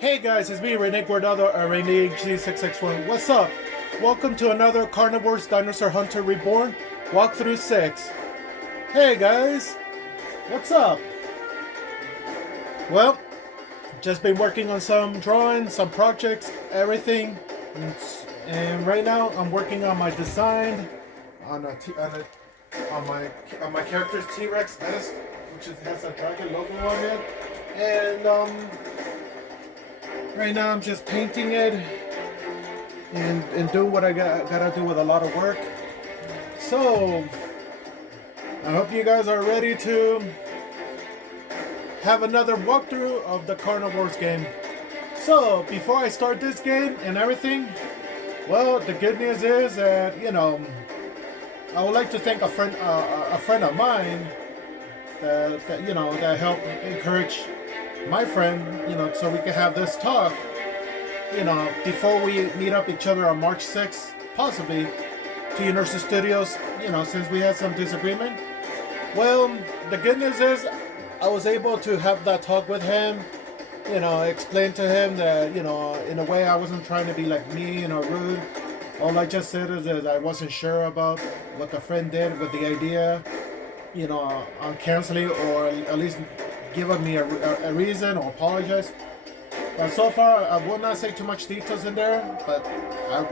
Hey guys, it's me, Rene Guardado, Rene G661. What's up? Welcome to another Carnivores Dinosaur Hunter Reborn Walkthrough 6. Hey guys, what's up? Well, just been working on some drawings, some projects, everything. And right now I'm working on my design on my character's T-Rex vest, which has a dragon logo on it. And right now I'm just painting it and do what I gotta do with a lot of work. So I hope you guys are ready to have another walkthrough of the Carnivores game. So before I start this game and everything, well, the good news is that, I would like to thank a friend of mine that helped encourage my friend, so we can have this talk, before we meet up each other on March 6th, possibly, to Universal Studios, since we had some disagreement. Well, the good news is I was able to have that talk with him, explain to him that, in a way I wasn't trying to be like mean or rude. All I just said is that I wasn't sure about what the friend did with the idea, on canceling, or at least giving me a reason or apologize. But so far, I will not say too much details in there, but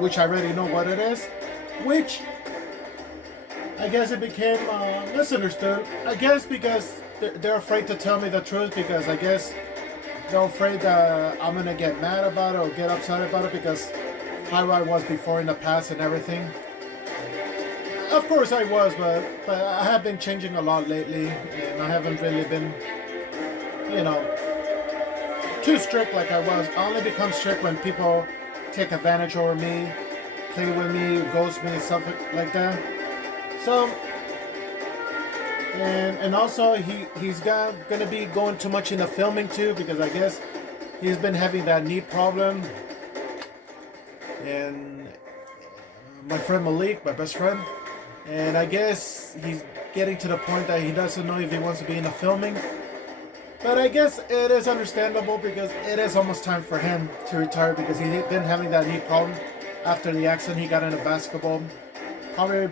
which I already know what it is, which I guess it became misunderstood. I guess because they're afraid to tell me the truth, because I guess they're afraid that I'm gonna get mad about it or get upset about it because how I was before in the past and everything. Of course I was, but I have been changing a lot lately, and I haven't really been, too strict like I was. I only become strict when people take advantage over me, play with me, ghost me, stuff like that. So, and also he's gonna be going too much into filming too, because I guess he's been having that knee problem. And my friend Malik, my best friend, and I guess he's getting to the point that he doesn't know if he wants to be in the filming. But I guess it is understandable, because it is almost time for him to retire, because he's been having that knee problem after the accident he got into basketball, probably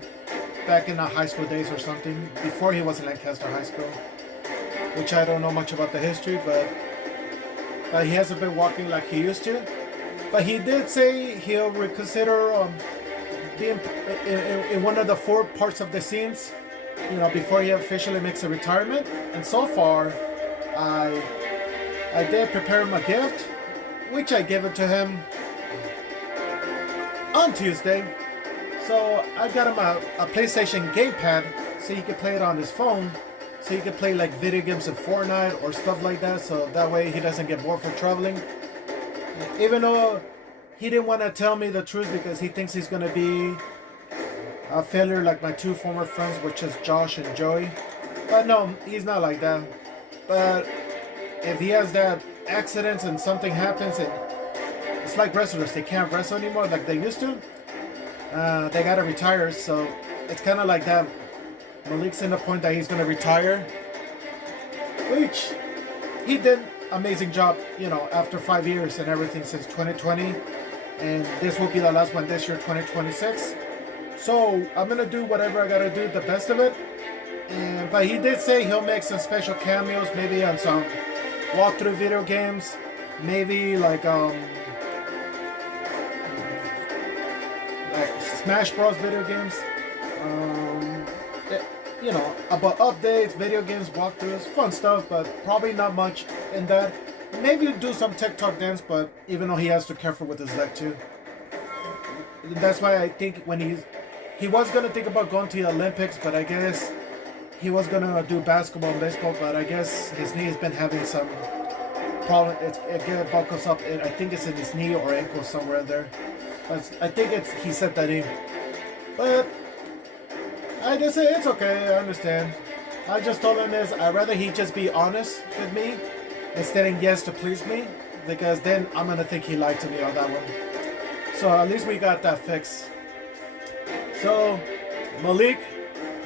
back in the high school days or something, before he was in Lancaster High School, which I don't know much about the history, but he hasn't been walking like he used to. But he did say he'll reconsider being in one of the 4 parts of the scenes, before he officially makes a retirement. And so far, I did prepare him a gift, which I gave it to him on Tuesday. So I got him a PlayStation gamepad, so he could play it on his phone, so he could play like video games of Fortnite or stuff like that, so that way he doesn't get bored from traveling. Even though he didn't want to tell me the truth, because he thinks he's going to be a failure like my 2 former friends, which is Josh and Joey. But no, he's not like that. But if he has that accidents and something happens, and it's like wrestlers, they can't wrestle anymore like they used to. They gotta retire, so it's kind of like that. Malik's in the point that he's gonna retire, which he did amazing job, after 5 years and everything since 2020, and this will be the last one this year, 2026. So I'm gonna do whatever I gotta do, the best of it. But he did say he'll make some special cameos, maybe on some walkthrough video games, maybe like Smash Bros. Video games, about updates, video games, walkthroughs, fun stuff, but probably not much in that. Maybe do some TikTok dance, but even though he has to be careful with his leg too. That's why I think when he was gonna think about going to the Olympics, but I guess he was gonna do basketball and baseball, but I guess his knee has been having some problem. It buckles up. I think it's in his knee or ankle, somewhere in there. I think he said that knee. But I just say it's okay. I understand. I just told him I'd rather he just be honest with me instead of yes to please me, because then I'm gonna think he lied to me on that one. So at least we got that fixed. So Malik,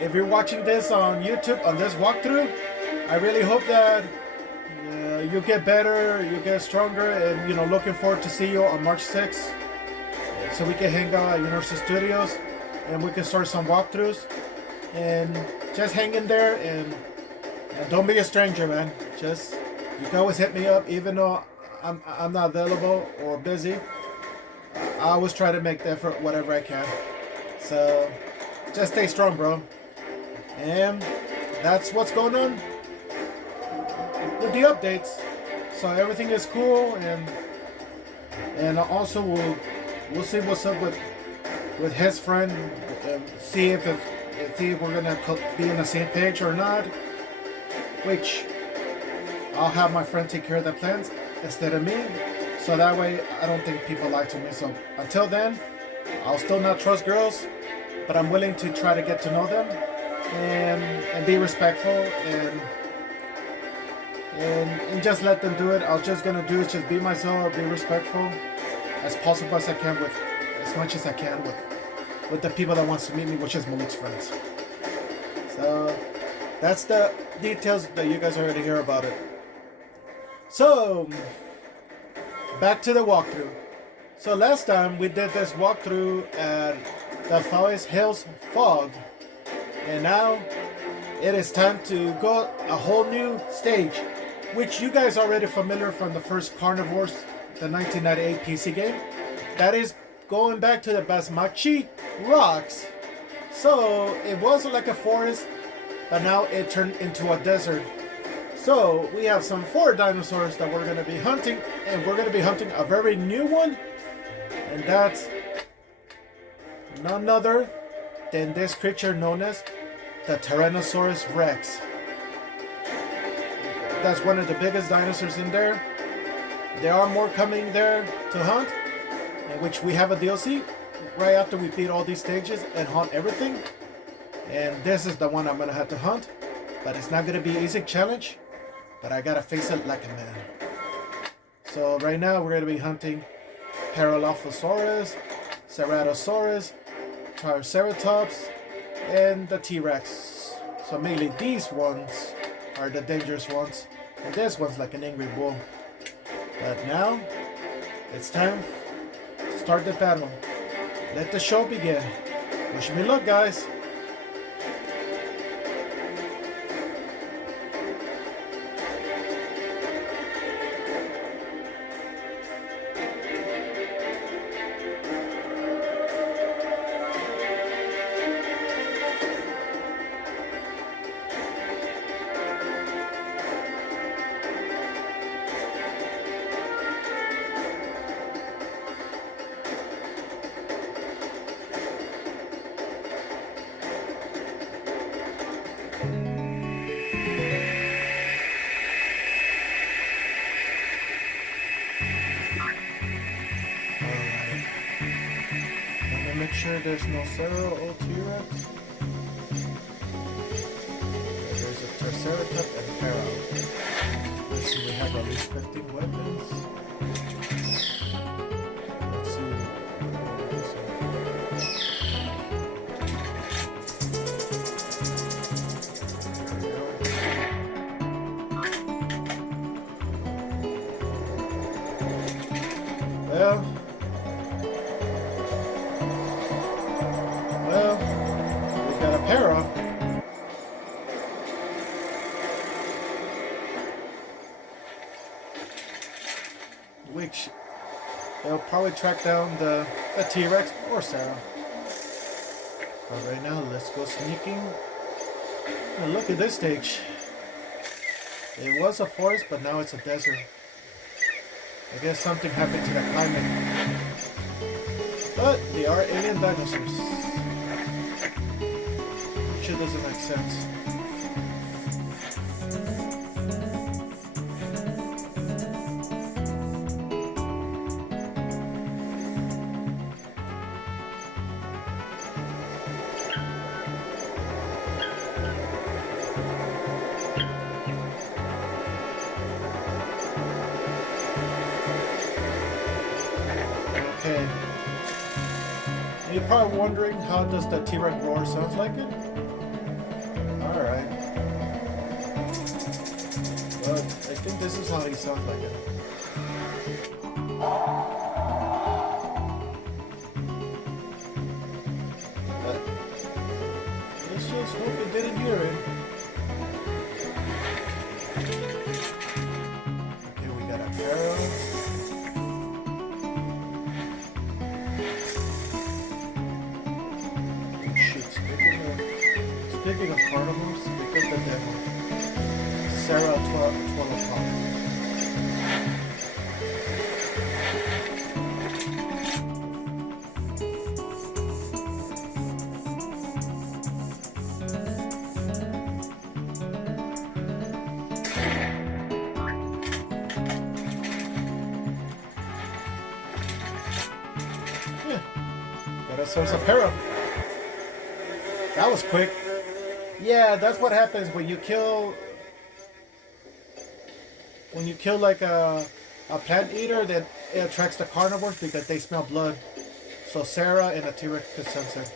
if you're watching this on YouTube on this walkthrough, I really hope that You get better, you get stronger, and looking forward to see you on March 6th, so we can hang out at Universal Studios, and we can start some walkthroughs, and just hang in there, and don't be a stranger, man. Just you can always hit me up, even though I'm not available or busy. I always try to make the effort whatever I can. So just stay strong, bro. And that's what's going on with the updates. So everything is cool, and also we'll see what's up with his friend, and see if we're gonna be on the same page or not. Which I'll have my friend take care of the plans instead of me, so that way I don't think people lie to me. So until then, I'll still not trust girls, but I'm willing to try to get to know them and be respectful and just let them do it. I'm just gonna do is just be myself, be respectful as possible as I can, with as much as I can with the people that wants to meet me, which is Malik's friends. So that's the details that you guys already hear about it. So back to the walkthrough. So last time we did this walkthrough at the Forest Hills Fog, and now it is time to go a whole new stage, which you guys are already familiar from the first Carnivores, the 1998 PC game. That is going back to the Basmachee Rocks. So it was like a forest, but now it turned into a desert. So we have some 4 dinosaurs that we're going to be hunting, and we're going to be hunting a very new one, and that's none other than this creature known as the Tyrannosaurus-Rex. That's one of the biggest dinosaurs in there. There are more coming there to hunt, in which we have a DLC right after we beat all these stages and hunt everything. And this is the one I'm gonna have to hunt, but it's not gonna be an easy challenge, but I gotta face it like a man. So right now we're gonna be hunting Parasaurolophus, Ceratosaurus, Triceratops, and the T-Rex. So mainly these ones are the dangerous ones, and this one's like an angry bull. But now it's time to start the battle. Let the show begin. Wish me luck, guys. Make sure there's no Ceratosaurus or T-Rex. There's a Triceratops and Para. Let's see, we have at least 15 weapons. Let's see. Well, we got a Para. Which they'll probably track down the T-Rex or Sarah. But right now, let's go sneaking. And look at this stage. It was a forest, but now it's a desert. I guess something happened to the climate. But they are alien dinosaurs. Which it doesn't make sense. Okay. You're probably wondering, how does the T-Rex roar sounds like it? Alright. Well, I think this this is how he sounds like it. But let's just hope it didn't hear it. Okay, we got a barrel. Speaking of carnivores, speak of the devil. Ceratosaurus. Yeah, Dinosaurus apparel. That was quick. Yeah, that's what happens when you kill like a plant eater. That it attracts the carnivores because they smell blood. So Sarah and a T-Rex could sense it.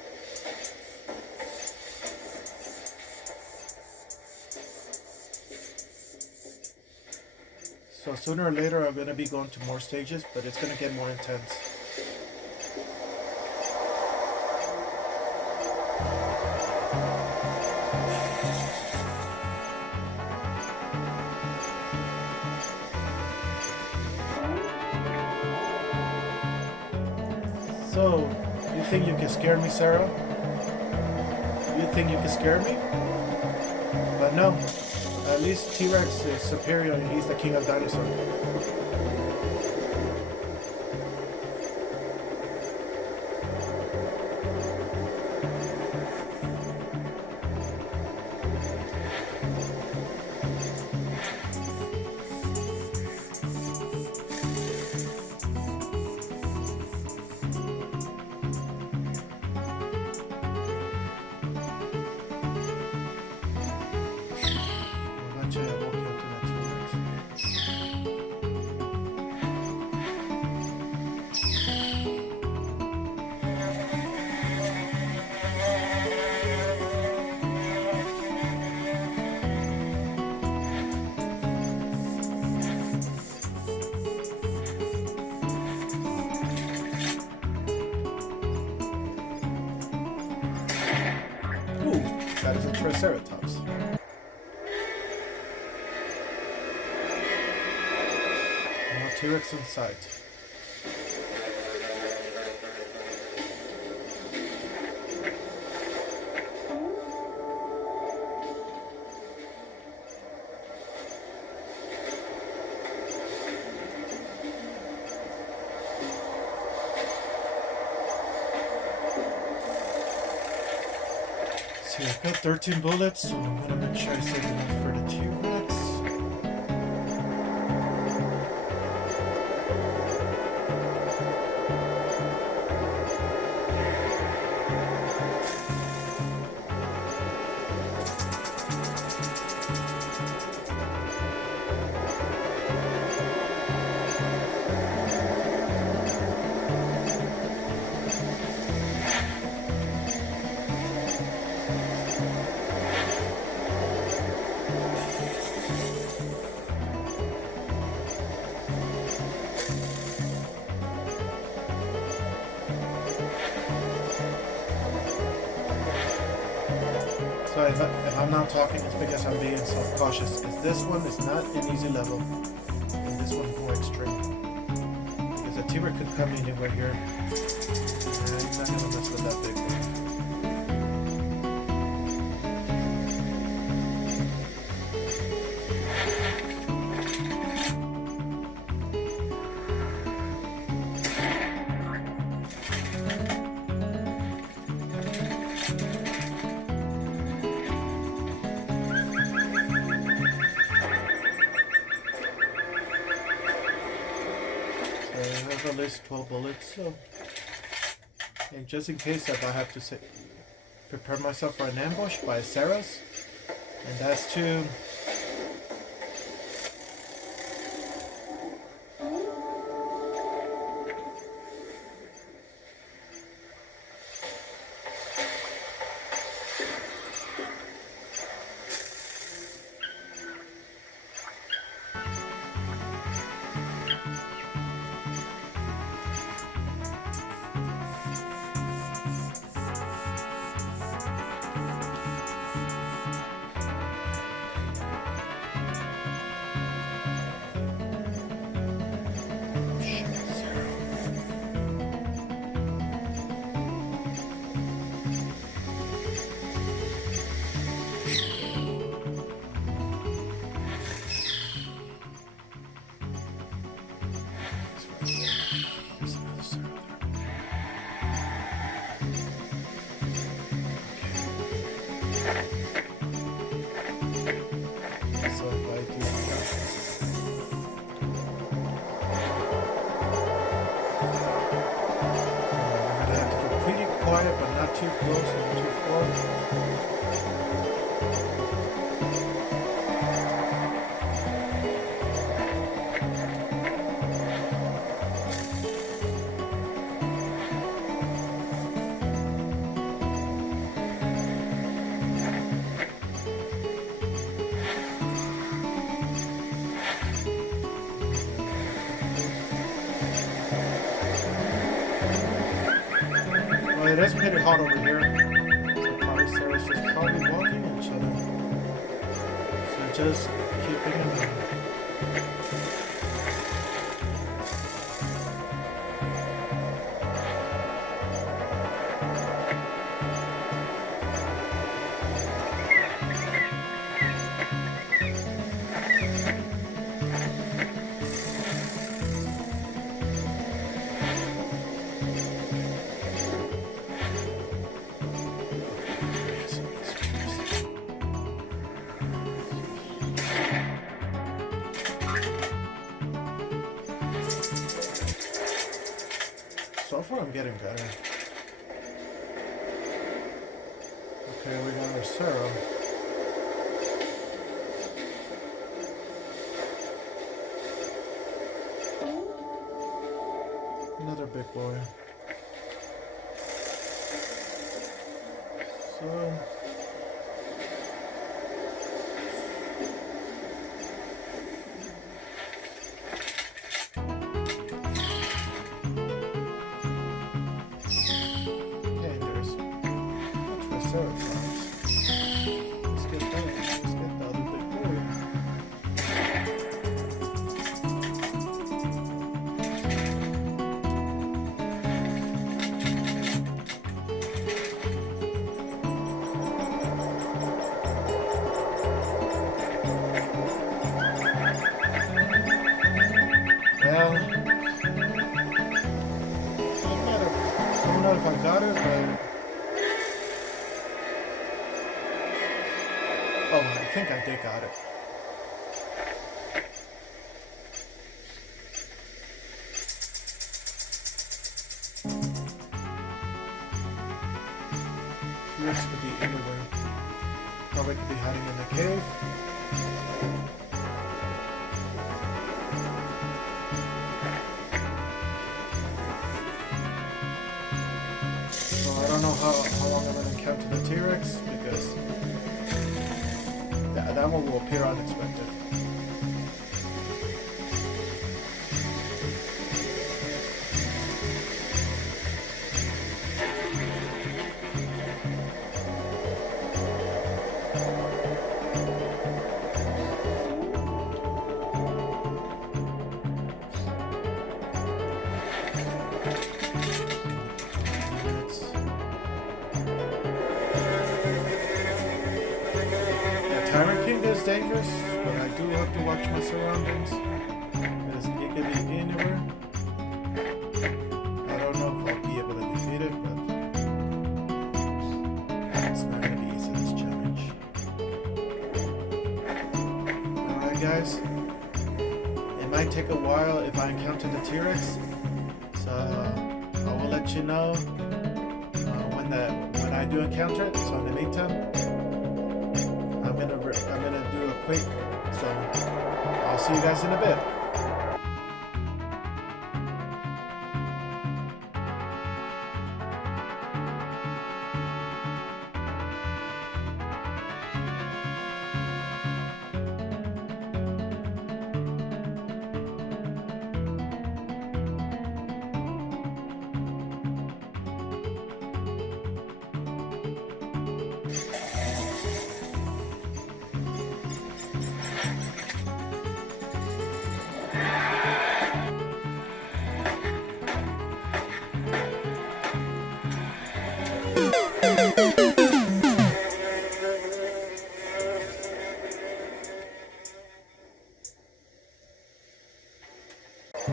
So sooner or later I'm gonna be going to more stages, but it's gonna get more intense. So, you think you can scare me, Sarah? You think you can scare me? But no. At least T-Rex is superior and he's the king of dinosaurs. That is a Triceratops. No T-Rex in sight. See, I've got 13 bullets, so I'm gonna make sure I save enough for the T-Rex. So if I'm not talking, it's because I'm being self-cautious. Because this one is not an easy level, and this one more extreme. Because a T-Rex could come anywhere here, and I'm not gonna mess with that big one. At least 12 bullets, so and just in case if I have to prepare myself for an ambush by Sarah's, and that's to too close or too far. Well, it is pretty hot over here. So Parasaurus is probably walking and chilling. So just keeping an eye. So far I'm getting better. Okay, we got our Cerro. Another big boy. So Triceratops. Let's get that. Let's get the other big boy. Well, I don't know if I got it, but oh, I think I did got it. T-Rex could be anywhere. Probably could be hiding in the cave. So I don't know how long I'm going to encounter the T-Rex because that one will appear unexpected. Tyrant King is dangerous, but I do have to watch my surroundings because it could be anywhere. I don't know if I'll be able to defeat it, but it's not going to be easy, this challenge. Alright guys, it might take a while if I encounter the T-Rex, so I will let you know when I do encounter it. So in the meantime, I'm gonna do a quick, so I'll see you guys in a bit.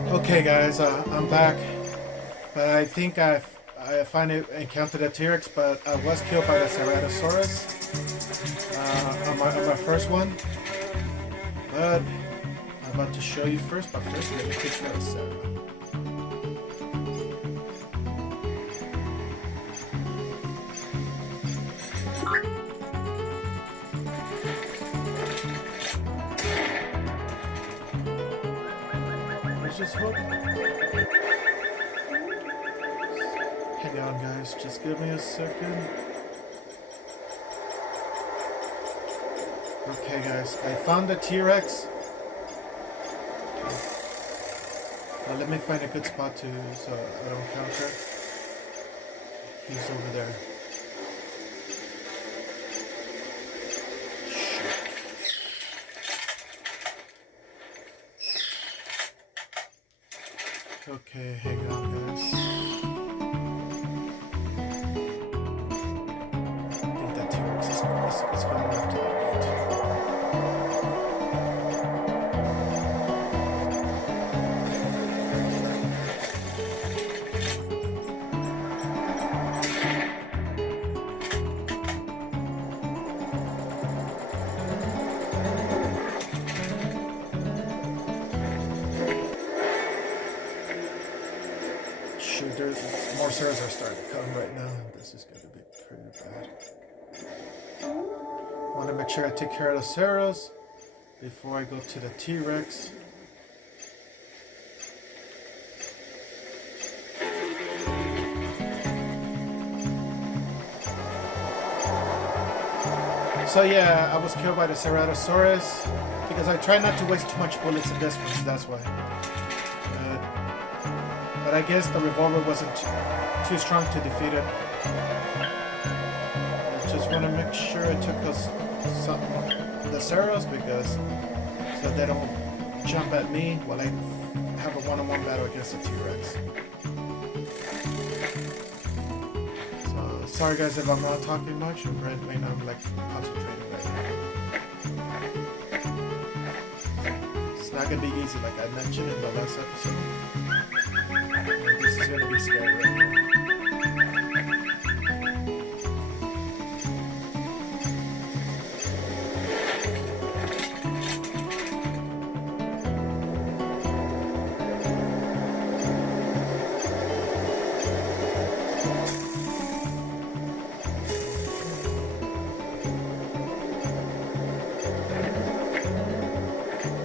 Okay guys, I'm back, but I think I finally encountered a T-Rex, but I was killed by the Ceratosaurus on my first one. But I'm about to show you first, but first let me take care of Sarah. just hope. Hang on, guys. Just give me a second. Okay, guys. I found the T-Rex. Now let me find a good spot so I don't counter. He's over there. Okay, hang on, guys. I think that T-Rex is going after that meat. More Ceros are starting to come right now. This is going to be pretty bad. Want to make sure I take care of the Ceros before I go to the T-Rex. So yeah, I was killed by the Ceratosaurus because I try not to waste too much bullets in this one, so that's why. But I guess the revolver wasn't too strong to defeat it. I just want to make sure I took us the Ceros because so they don't jump at me while I have a one-on-one battle against the T-Rex. So sorry guys if I'm not talking much and Brent may not like concentrating right now. It's not gonna be easy like I mentioned in the last episode. This is gonna be scary right here.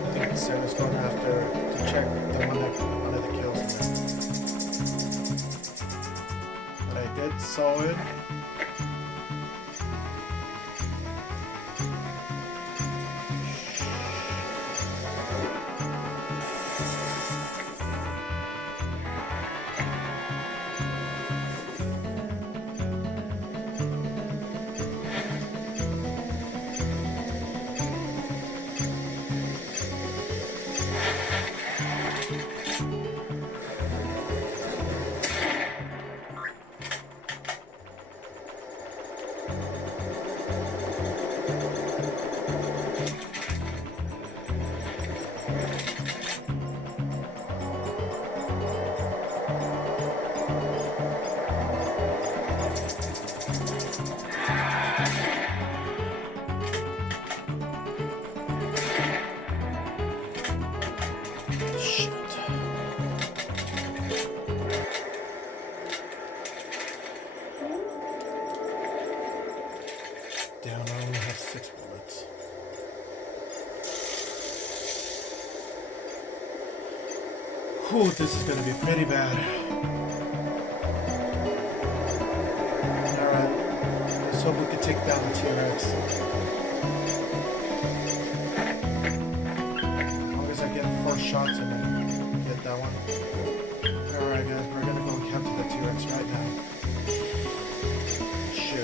I think Sarah's going after to check the one of the kills. I did saw it. Down, I only have 6 bullets. Whew, this is gonna be pretty bad. Alright, let's hope we can take down the T-Rex. As long as I get 4 shots and then get that one. Alright guys, we're gonna go and capture the T-Rex right now. Shoot.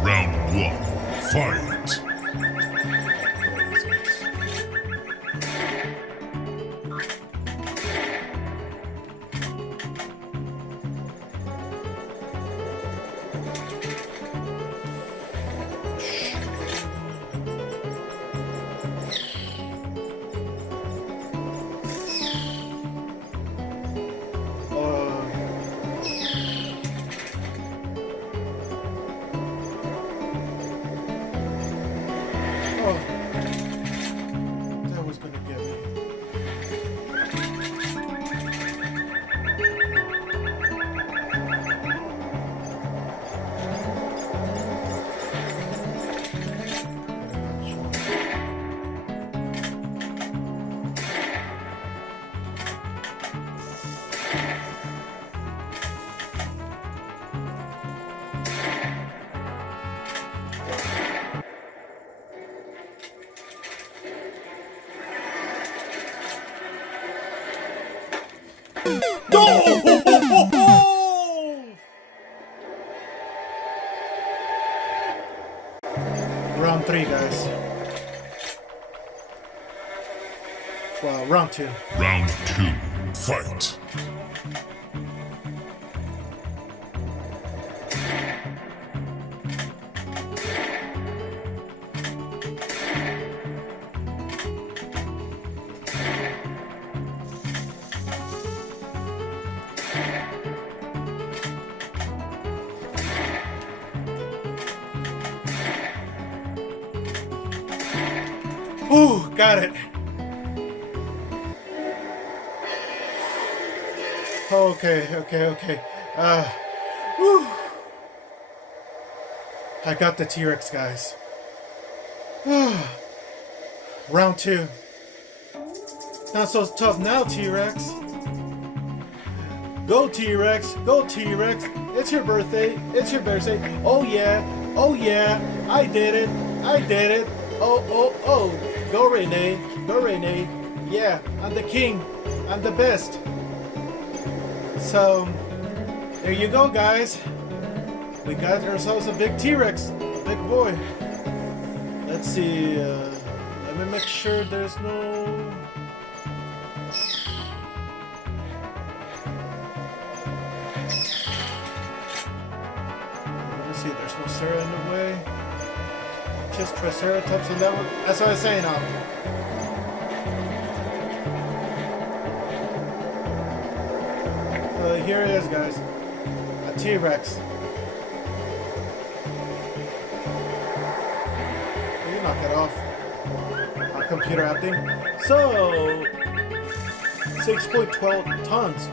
Round 1, fight! Oh, that was gonna get me. Round 3, guys. Well, round 2. Round 2. Fight. Ooh, got it. Okay. Whew. I got the T-Rex, guys. Round 2. Not so tough now, T-Rex. Go T-Rex, go T-Rex. It's your birthday, it's your birthday. Oh yeah, I did it. Oh. Go Renee. Yeah, I'm the king, I'm the best. So, there you go, guys. We got ourselves a big T-Rex, a big boy. Let's see, let me make sure there's no... Let me see, there's no Sarah in the way. Just Triceratops and that one. That's what I was saying now. So here it is, guys. A T-Rex. You knock it off. Our computer acting. So 6.12 tons.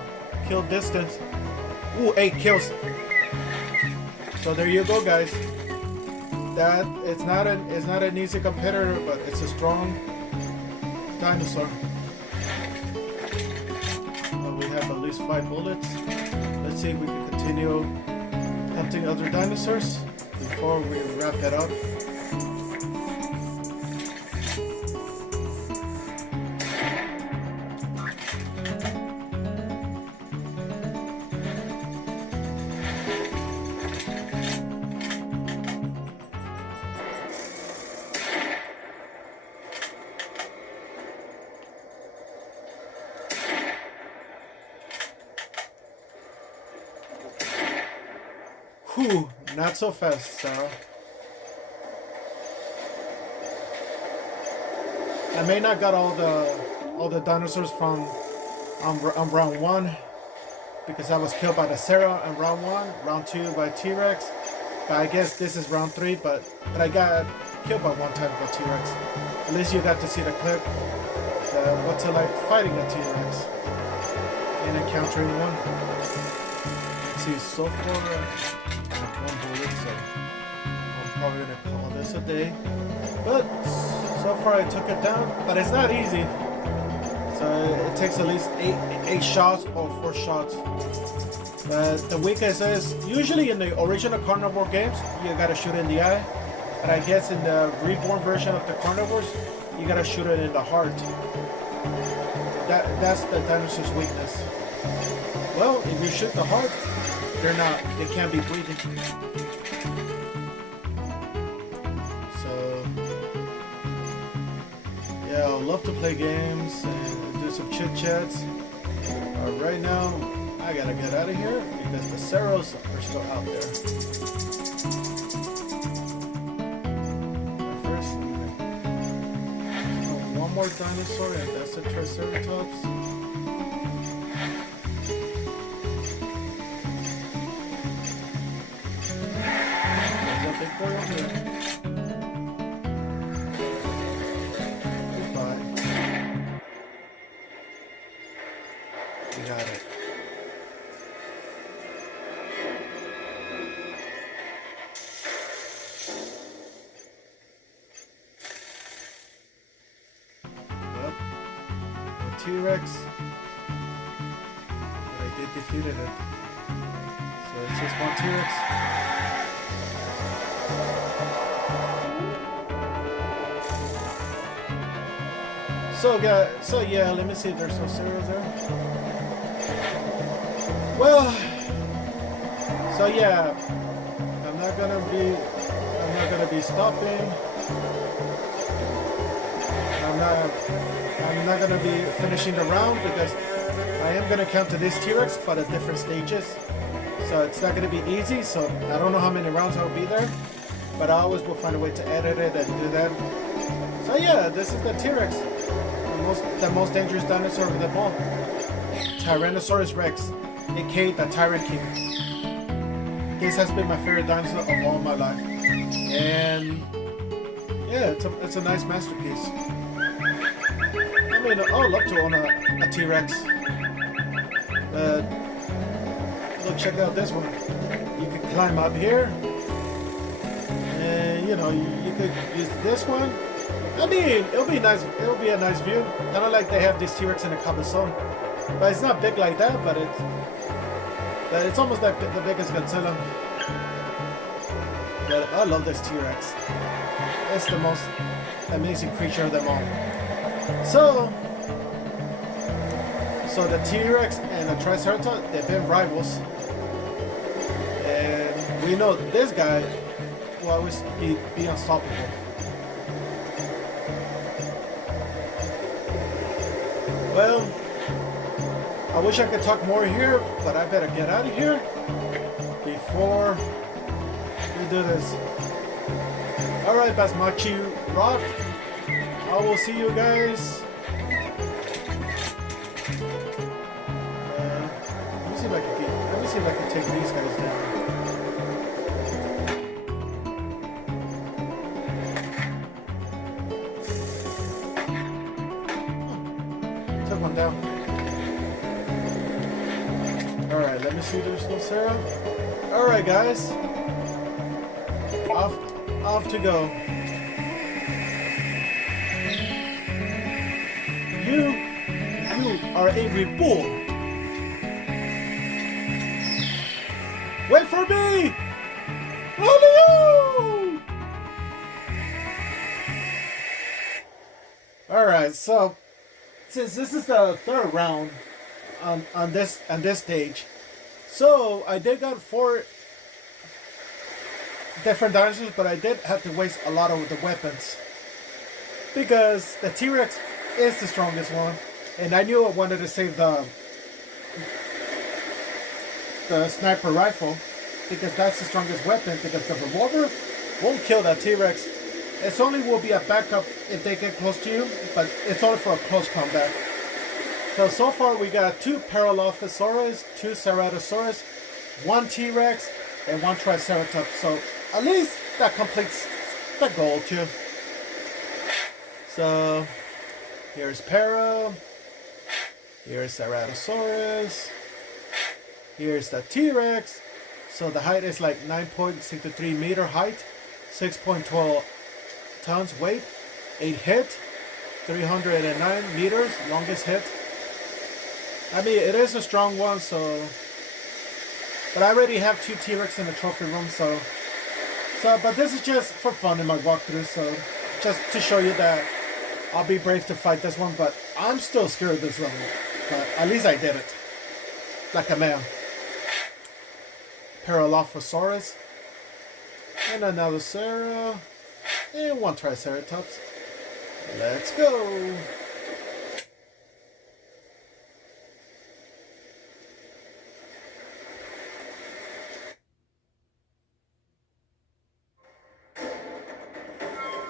Kill distance. Ooh, 8 kills. So there you go, guys. That it's not an easy competitor, but it's a strong dinosaur. We have at least 5 bullets. Let's see if we can continue hunting other dinosaurs before we wrap it up. Whew, not so fast, Sarah. I may not got all the dinosaurs from on round 1 because I was killed by the Sarah on round 1, round 2 by T-Rex. But I guess this is round 3, but I got killed by one time by T-Rex. At least you got to see the clip. What's it like fighting a T-Rex and encountering one. Let's see, so far. 1 bullet, so I'm probably gonna call this a day. But so far I took it down, but it's not easy. So it takes at least 8 shots or 4 shots. But the weakness is usually in the original Carnivore games you gotta shoot in the eye, but I guess in the Reborn version of the Carnivores you gotta shoot it in the heart. That's the dinosaur's weakness. Well, if you shoot the heart, they can't be breathing. So yeah, I'd love to play games and do some chit chats. Right now, I gotta get out of here because the Ceros are still out there. First, one more dinosaur, and that's the Triceratops. got it. Yep. The T-Rex. But I did defeated it. So it's just one T-Rex. So yeah, let me see if there's no cereals there. Well, so yeah, I'm not gonna be stopping. I'm not gonna be finishing the round because I am gonna count to this T-Rex, but at different stages. So it's not gonna be easy. So I don't know how many rounds I'll be there, but I always will find a way to edit it and do that. So yeah, this is the T-Rex. The most dangerous dinosaur of them all. Tyrannosaurus-Rex, aka the Tyrant King. This has been my favorite dinosaur of all my life. And yeah, it's a nice masterpiece. I mean, I would love to own a T-Rex. Look, check out this one. You could climb up here. And you know, you could use this one. I mean, it'll be nice. It'll be a nice view. I don't like they have this T-Rex in a cabezon, but it's not big like that. But it's almost like the biggest Godzilla. But I love this T-Rex. It's the most amazing creature of them all. So the T-Rex and the Triceratops, they've been rivals, and we know this guy will always be unstoppable. Well, I wish I could talk more here, but I better get out of here before we do this. Alright, Basmachee Rock. I will see you guys. Let me see if I can take these guys down. Took one down. Alright, let me see, there's no Sarah. Alright guys. Off to go. You are a Reborn. Wait for me! Only you! Alright, so since this is the third round on this stage, so I did got 4 different dinosaurs, but I did have to waste a lot of the weapons because the T-Rex is the strongest one, and I knew I wanted to save the sniper rifle because that's the strongest weapon, because the revolver won't kill that T-Rex. It only will be a backup if they get close to you, but it's only for a close combat. So far we got 2 Parasaurolophus, 2 Ceratosaurus, 1 T-Rex, and 1 Triceratops. So at least that completes the goal too. So here's Para, here's Ceratosaurus, here's the T-Rex. So the height is like 9.63 meter height, 6.12 tons weight, 8 hit, 309 meters, longest hit. I mean, it is a strong one, so... But I already have 2 T-Rex in the trophy room, so... But this is just for fun in my walkthrough, so... Just to show you that I'll be brave to fight this one, but I'm still scared of this level. But at least I did it. Like a man. Parasaurolophus. And another Sarah. And 1 Triceratops. Let's go!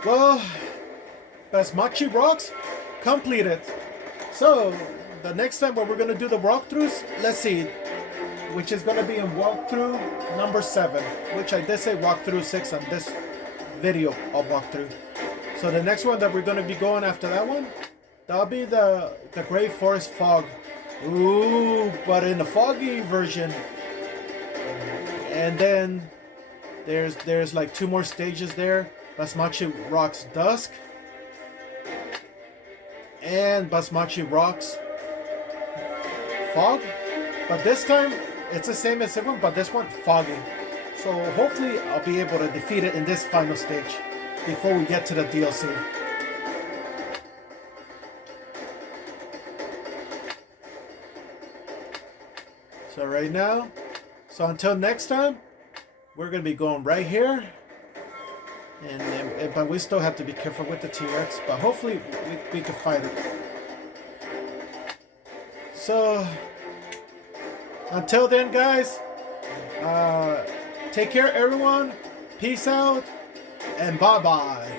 Well, Basmachee Rocks completed. So, the next time when we're going to do the walkthroughs, let's see, which is going to be in walkthrough number 7, which I did say walkthrough 6 on this video of walkthrough. So the next one that we're going to be going after that one, that'll be the Great Forest Fog Ooh, but in the foggy version. And then there's like 2 more stages there. Basmachee Rocks Dusk and Basmachee Rocks Fog. But this time it's the same as everyone, but this one foggy. So hopefully I'll be able to defeat it in this final stage before we get to the DLC. So right now, so until next time, we're gonna be going right here, but we still have to be careful with the T-Rex. But hopefully we can fight it. So until then, guys, take care, everyone. Peace out, and bye bye.